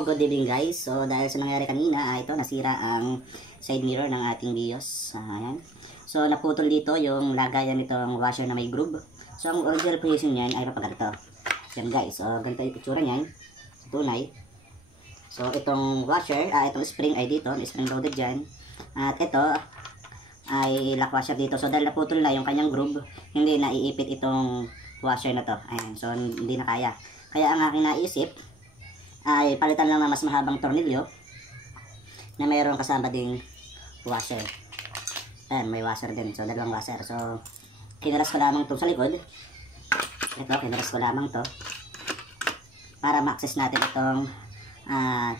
po, good evening guys. So dahil sa nangyari kanina, ito nasira ang side mirror ng ating Vios. Ayan. So naputol dito yung lagayan nitong washer na may groove. So ang original position niyan ay papaganto. Yan guys, so ganito yung itsura niyan. Tunay. So itong washer, itong spring ay dito, spring loaded dyan. At ito ay lock washer dito. So dahil naputol na yung kanyang groove, hindi na iipit itong washer na to. Ayan, so hindi na kaya. Kaya ang aking naisip ay palitan lang ng mas mahabang tornilyo na mayroong kasama ding washer. Ayan, may washer din. So, dalawang washer. So, kinaras ko lamang ito sa likod. Ito, kinaras ko lamang to para ma-access natin itong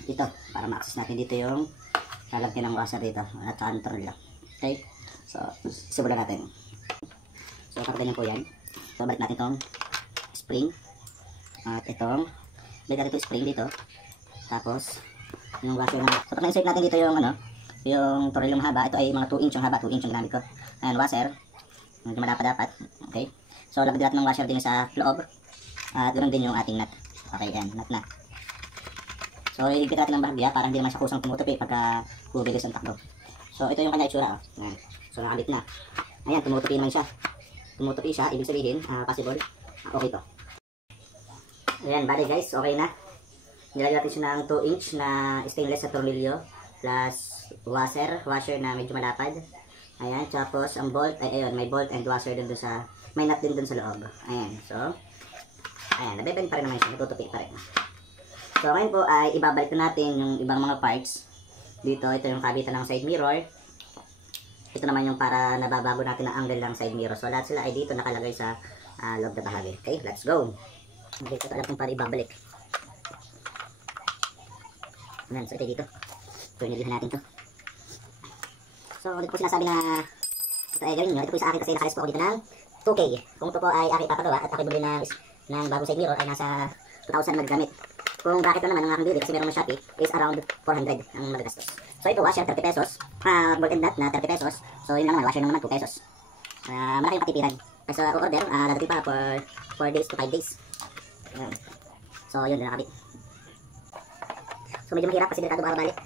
ito. Para ma-access natin dito yung lalagyan ng washer dito. At saka ng tornilyo. Okay? So, simulan natin. So, ganyan po yan. So, balik natin itong spring. At itong balik natin itong spring dito. Tapos yung washer na. So pag na-insert natin dito yung yung tornilyo mahaba, ito ay mga 2 inch yung haba, 2 inch yung ginamit ko. Ayan, washer. Medyo malapa dapat. Okay. So lagyan natin ng washer din sa loob. At ganoon din yung ating nut. Okay, ayan, nut na. So ihigpit natin ng bahagya para hindi naman siya kusang tumutupi pagka bubilis ang takbo. So ito yung kanya itsura. Ayan. So nakabit na. Ayan, tumutupi naman siya. Tumutupi siya, ibig sabihin, possible. Okay to. Ayan, bali guys, okay na. Nilagyan natin siya ng 2 inch na stainless sa tornilyo plus washer na medyo malapad. Ayan, tapos ang bolt, ay ayun, may bolt and washer dun sa, may nut din dun sa loob. Ayan, so, ayan, nabibend pa rin naman siya, natutupi pa rin. So, ngayon po ay ibabalik na natin yung ibang mga parts. Dito, ito yung kabitan ng side mirror. Ito naman yung para nababago natin ang angle ng side mirror. So, lahat sila ay dito nakalagay sa loob na bahagi. Okay, let's go! Dito alam kung para ibabalik. Ayan, so ito dito. Tunilihan natin to. So, dito po sinasabi na ito ay gawin nyo. Ito po sa akin kasi nakalis po ako dito ng 2K. Kung ito po ay aking papagawa at aking buli ng bagong side mirror ay nasa 2,000 magagamit. Kung bracket naman ang aking bili kasi meron ng Shopee is around 400 ang magagastos. So ito washer 30 pesos. Bolt and nut na 30 pesos. So yun lang naman, washer naman 2 pesos. Malaki yung katipiran. So ako order, dadating pa for 4 days to 5 days. Ayan. So yun, nakabit. So medyo mahirap kasi delikado baka balik.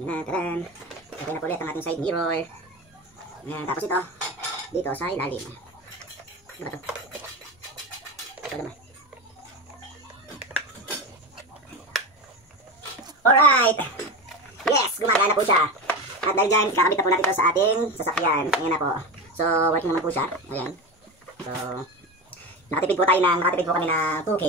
Yan na, taran. Okay na po ulit ang ating side mirror. Ayan, tapos ito dito sa ilalim. Ano ba ito? Ito naman. Alright! Yes! Gumagana po siya. At dahil dyan, kakabit na po natin ito sa ating sasakyan. Ayan na po. So, working naman po siya. Ayan. So, nakatipid po kami ng 2K.